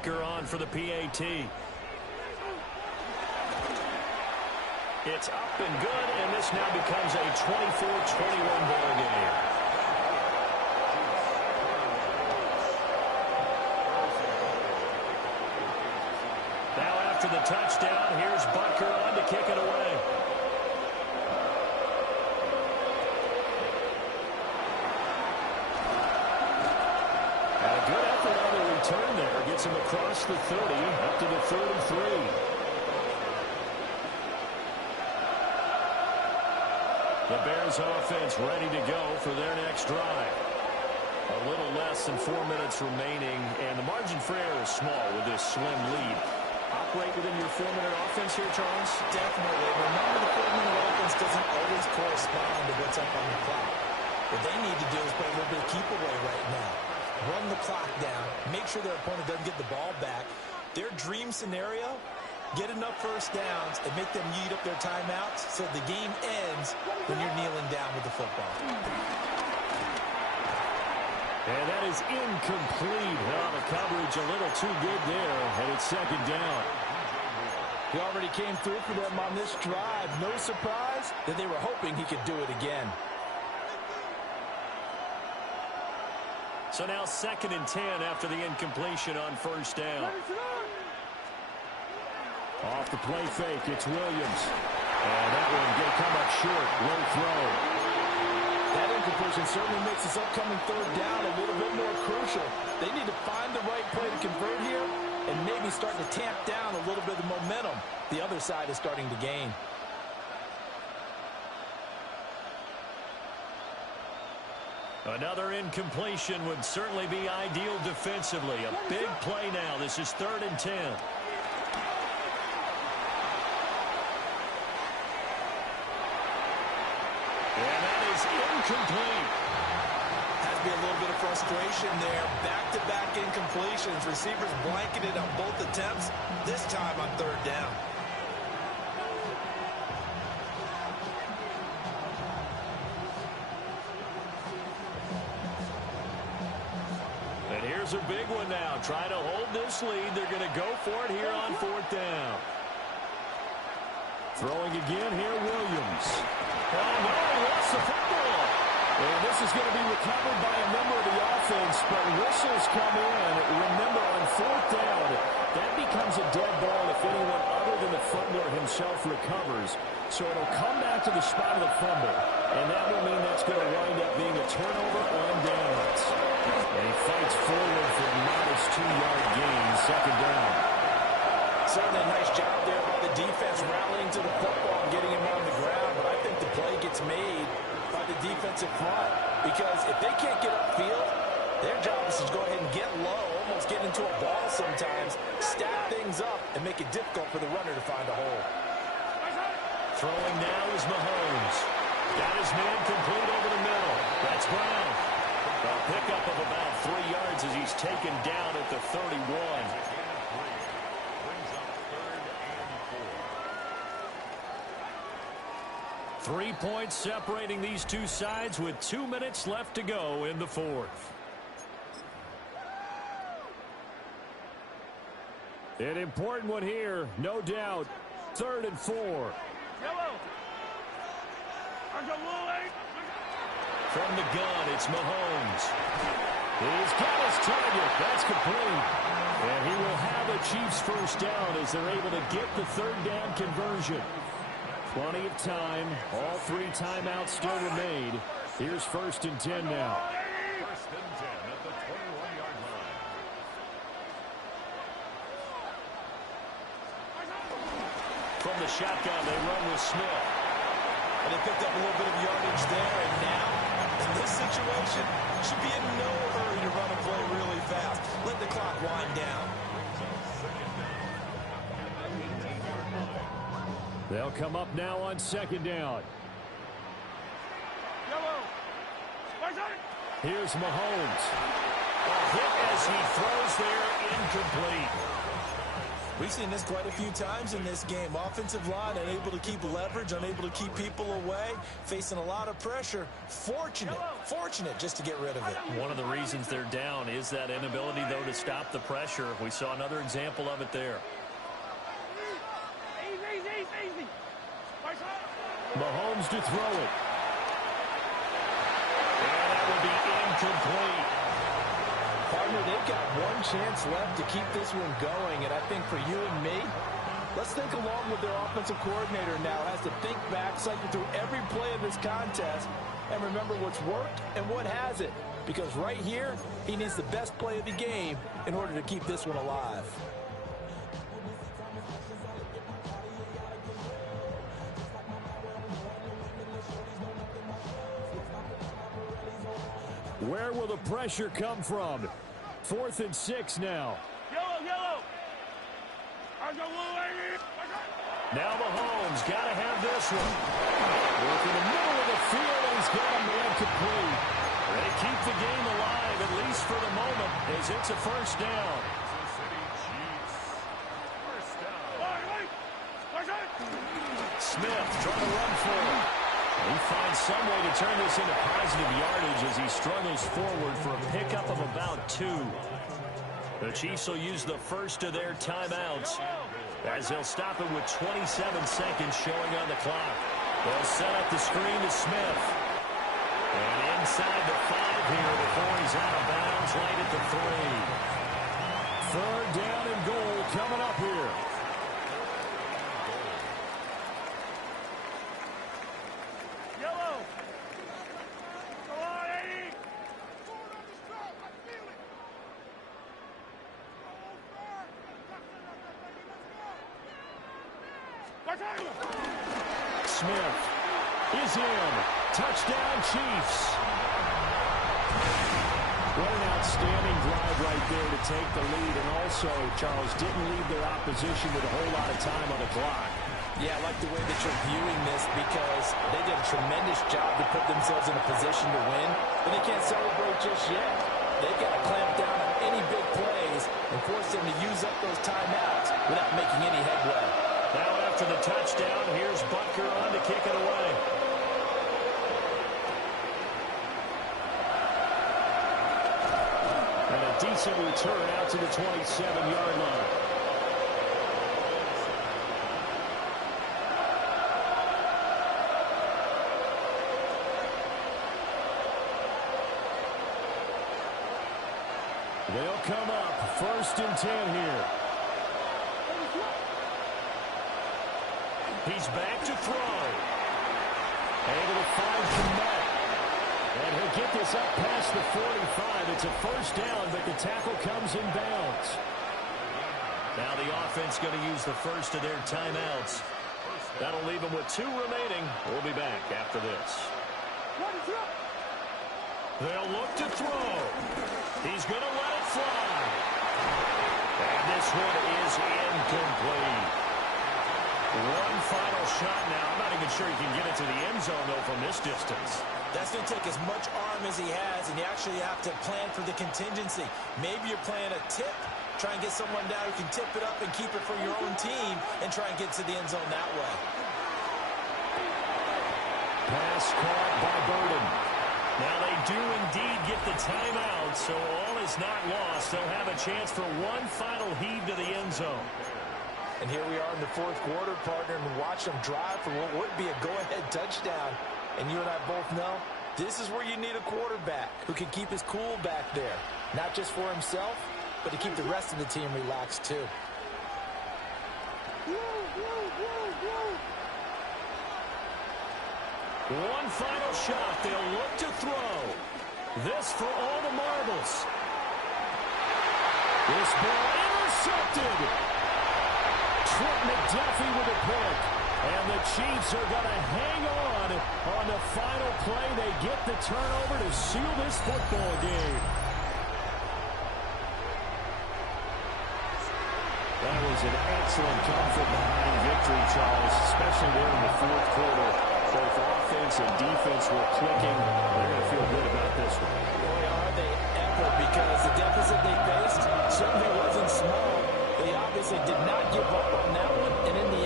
Butker on for the PAT. It's up and good, and this now becomes a 24-21 ball game. Now after the touchdown, here's Butker on to kick it away. And a good effort on the return there. Gets him across the 30, up to the 33. The Bears offense ready to go for their next drive. A little less than 4 minutes remaining, and the margin for error is small with this slim lead. Operate within your 4-minute offense here, Charles? Definitely. Remember, the 4-minute offense doesn't always correspond to what's up on the clock. What they need to do is play a little bit of keep away right now. Run the clock down. Make sure their opponent doesn't get the ball back. Their dream scenario, get enough first downs and make them eat up their timeouts so the game ends when you're kneeling down with the football. And that is incomplete. Well, the coverage a little too good there, and it's second down. He already came through for them on this drive. No surprise that they were hoping he could do it again. So now 2nd and 10 after the incompletion on first down. Off the play fake, it's Williams. And that one going to come up short. Low throw. That incompletion certainly makes this upcoming third down a little bit more crucial. They need to find the right play to convert here and maybe start to tamp down a little bit of momentum. The other side is starting to gain. Another incompletion would certainly be ideal defensively. A big play now. This is 3rd and 10. And that is incomplete. Has to be a little bit of frustration there. Back-to-back incompletions. Receivers blanketed on both attempts, this time on 3rd down. And here's a big one now. Trying to hold this lead. They're going to go for it here on 4th down. Throwing again here, Williams. Oh, no, he lost the football. And this is going to be recovered by a member of the offense, but whistles come in. Remember, on 4th down, that becomes a dead ball if anyone other than the fumbler himself recovers. So it'll come back to the spot of the fumble, and that will mean that's going to wind up being a turnover on downs. And he fights forward for a modest 2-yard gain, 2nd down. Certainly a nice job there by the defense rallying to the football and getting him on the ground, but I think the play gets made by the defensive front because if they can't get upfield, their job is to go ahead and get low, almost get into a ball sometimes, stack things up, and make it difficult for the runner to find a hole. Throwing now is Mahomes. Got his man complete over the middle. That's Brown. A pickup of about 3 yards as he's taken down at the 31. 3 points separating these two sides with 2 minutes left to go in the 4th. An important one here, no doubt. 3rd and 4. From the gun, it's Mahomes. He's got his target. That's complete. And he will have the Chiefs first down as they're able to get the 3rd down conversion. Plenty of time. All 3 timeouts still remain. Here's 1st and 10 now. 1st and 10 at the 21-yard line. From the shotgun, they run with Smith. And they picked up a little bit of yardage there, and now, in this situation, should be in no hurry to run a play really fast. Let the clock wind down. They'll come up now on 2nd down. Here's Mahomes. A hit as he throws there, incomplete. We've seen this quite a few times in this game. Offensive line unable to keep leverage, unable to keep people away, facing a lot of pressure. Fortunate just to get rid of it. One of the reasons they're down is that inability, though, to stop the pressure. We saw another example of it there. Mahomes to throw it. And that will be incomplete. Partner, they've got one chance left to keep this one going, and I think for you and me, let's think along with their offensive coordinator now. Has to think back, cycle through every play of this contest, and remember what's worked and what hasn't. Because right here, he needs the best play of the game in order to keep this one alive. Where will the pressure come from? 4th and 6 now. Now Mahomes got to have this one. Working the middle of the field, and he's got a man complete. They keep the game alive, at least for the moment, as it's a first down. Smith trying to run for it. He finds some way to turn this into positive yardage as he struggles forward for a pickup of about 2. The Chiefs will use the first of their timeouts as they'll stop it with 27 seconds showing on the clock. They'll set up the screen to Smith. And inside the 5 here before he's out of bounds right at the 3. 3rd down and goal coming up here. Smith is in. Touchdown, Chiefs. What an outstanding drive right there to take the lead. And also, Charles, didn't leave their opposition with a whole lot of time on the clock. Yeah, I like the way that you're viewing this because they did a tremendous job to put themselves in a position to win, but they can't celebrate just yet. They've got to clamp down on any big plays and force them to use up those timeouts without making any headway. Now after the touchdown, here's Butker on to kick it away. And a decent return out to the 27-yard line. They'll come up 1st and 10 here. He's back to throw. Able to find Kmet. And he'll get this up past the 45. It's a first down, but the tackle comes in bounds. Now the offense going to use the first of their timeouts. That'll leave them with 2 remaining. We'll be back after this. They'll look to throw. He's going to let it fly. And this one is incomplete. One final shot now. I'm not even sure he can get it to the end zone, though, from this distance. That's going to take as much arm as he has, and you actually have to plan for the contingency. Maybe you're playing a tip. Try and get someone down who can tip it up and keep it for your own team and try and get to the end zone that way. Pass caught by Burden. Now they do indeed get the timeout, so all is not lost. They'll have a chance for one final heave to the end zone. And here we are in the 4th quarter, partner, and watch them drive for what would be a go-ahead touchdown. And you and I both know this is where you need a quarterback who can keep his cool back there. Not just for himself, but to keep the rest of the team relaxed too. One final shot. They'll look to throw. This for all the marbles. This ball intercepted. Trent McDuffie with a pick. And the Chiefs are going to hang on the final play. They get the turnover to seal this football game. That was an excellent come-from-behind victory, Charles, especially there in the 4th quarter. Both offense and defense were clicking. They're going to feel good about this one. Boy, are they ever, because the deficit they faced certainly wasn't small. They obviously did not give up on that one, and in the end,